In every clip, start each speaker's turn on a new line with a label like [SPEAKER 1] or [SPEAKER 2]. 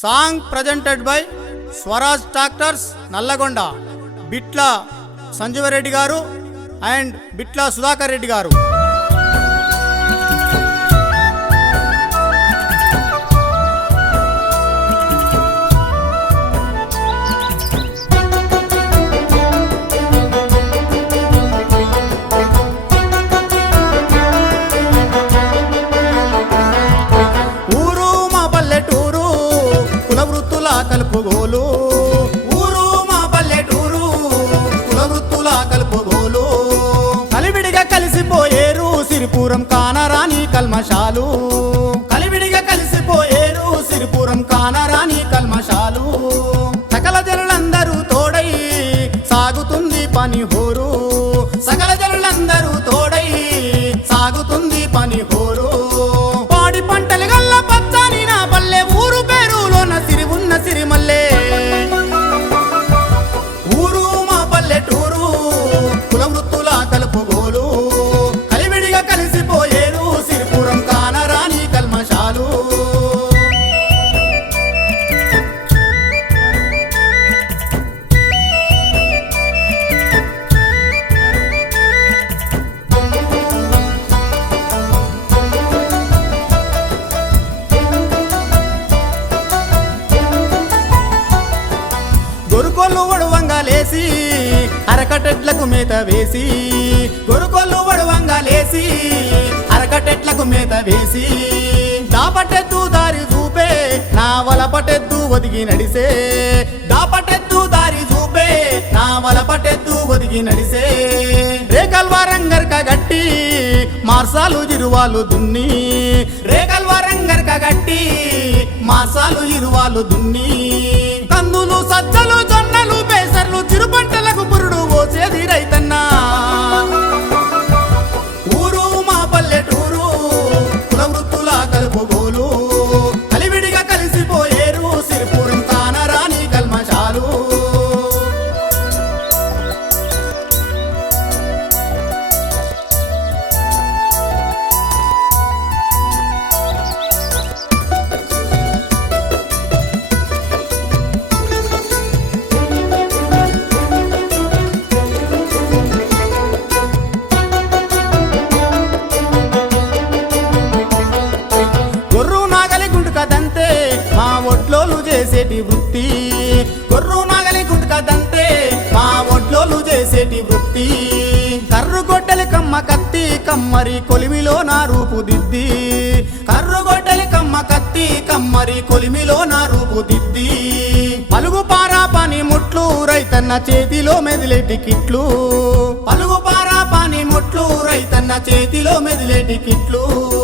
[SPEAKER 1] Song presented by Swaraj tractors Nalgonda Bitla Sanjeevareddy garu and బిట్ల సుధాకర్ రెడ్డి గారు. సిరిపురం కానరాని కల్మషాలు. కలివిడిగా కలిసిపోయేరు సిరిపురం కానరాని కల్మషాలు. సకల జనులందరూ తోడై సాగుతుంది పని హోరు సకల జనులందరూ అరకటెట్లకు మేత వేసి గొరుకొల్లు వడువంగా లేసి అరకటెట్లకు మేత వేసి దాపటెత్తు దారి చూపే నా వలపటెద్దు ఒదిగి నడిసే. దాపటెత్తు దారి చూపే నా వలపటెద్దు ఒదిగి నడిసే. రేకల్వారంగర్క గట్టి మార్సాలు ఇరువాలు దున్ని. రేకల్వారంగర్క గట్టి మార్సాలు ఇరువాలు దున్ని. కందులు సజ్జలు జొన్నలు పేసర్లు చిరుపంటలకు te direi tan చేసేటి వృత్తి. కొర్రు నాగలి గుంటుకదంతే మా ఒడ్లోలు చేసేటి వృత్తి. కర్రు గొడ్డలి కమ్మ కత్తి కమ్మరి కొలిమిలో నా రూపు దిద్ది. కర్రు గొడ్డలి కమ్మ కత్తి కమ్మరి కొలిమిలో నా రూపు దిద్ది. పలుగు పారా పని ముట్లు రైతన్న చేతిలో మెదిలేటి కిట్లు. పలుగు పారా పని ముట్లు రైతన్న చేతిలో మెదిలేటి కిట్లు.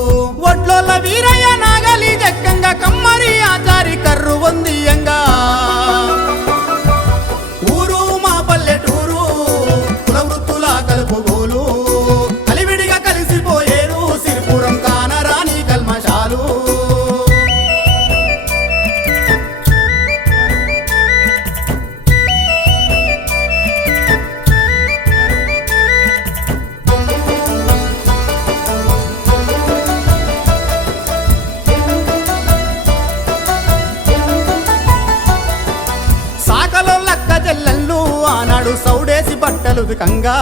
[SPEAKER 1] బట్టలు కంగా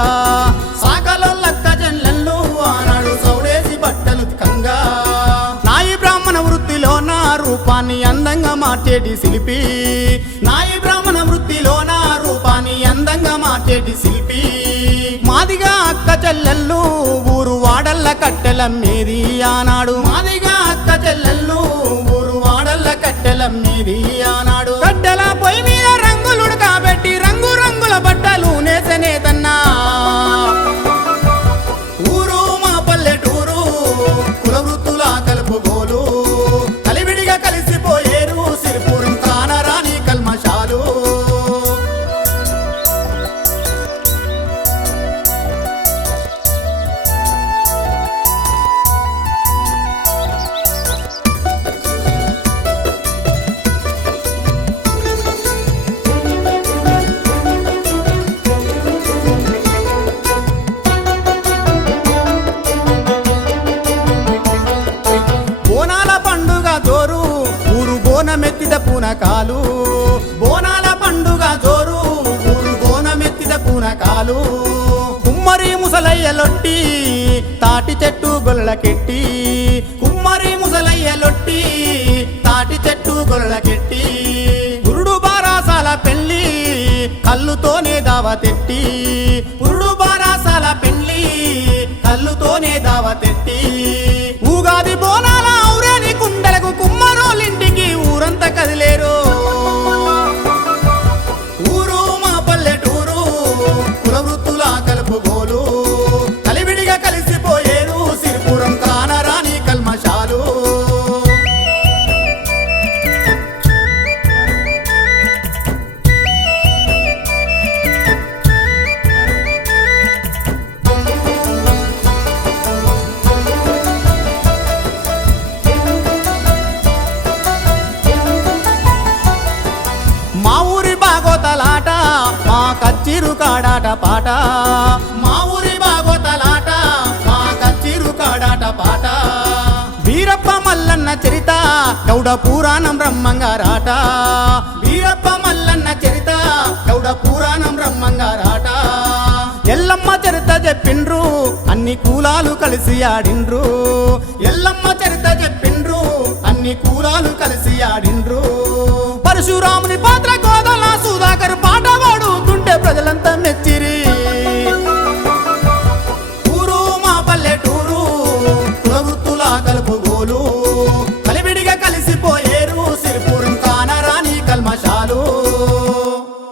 [SPEAKER 1] సాకలో లక్క చెల్లెళ్ళు ఆనాడు సౌడేసి బట్టలు కంగా నాయి బ్రాహ్మణ వృత్తిలో నా రూపాన్ని అందంగా మార్చేటి శిల్పి. నాయి బ్రాహ్మణ వృత్తిలో నా రూపాన్ని అందంగా మార్చేటి శిల్పి. మాదిగా అక్క చెల్లెళ్ళు ఊరు వాడల్ల కట్టెలమ్మేది ఆనాడు. మాదిగా అక్క చెల్లెళ్ళు ఊరు వాడల్ల కట్టెలమ్మేది ఆనాడు. కట్టెల పొయ్యి మీద రంగులుడు కాబట్టి రంగు రంగుల బట్టలు పూనకాలు. బోనాల పండుగ జోరు బోనమెత్తిన బోనమెత్తిద పూనకాలు. కుమ్మరి ముసలయ్యలొట్టి తాటి చెట్టు గొల్లకెట్టి కుమ్మరి ముసలయ్యలొట్టి తాటి చెట్టు గొల్లకెట్టి గురుడు బారాసాల పెళ్ళి కళ్ళుతోనే దావతెట్టి గురుడు బారాసాల పెళ్ళి కళ్ళుతోనే దావతెట్టి కచ్చిరు కాడాట పాట. మా ఊరి బాగోతలాట మా కచ్చిరు కాడాట పాట. వీరప్ప మల్లన్న చరిత గౌడ పురాణం బ్రహ్మంగారాట వీరప్ప మల్లన్న చరిత గౌడ పురాణం బ్రహ్మంగారాట ఎల్లమ్మ చరిత చెప్పిండ్రు అన్ని కూలాలు కలిసి ఆడిండ్రు. ఎల్లమ్మ చరిత చెప్పిండ్రు అన్ని కూలాలు కలిసి ఆడిండ్రు. పరశురాముని పాత్ర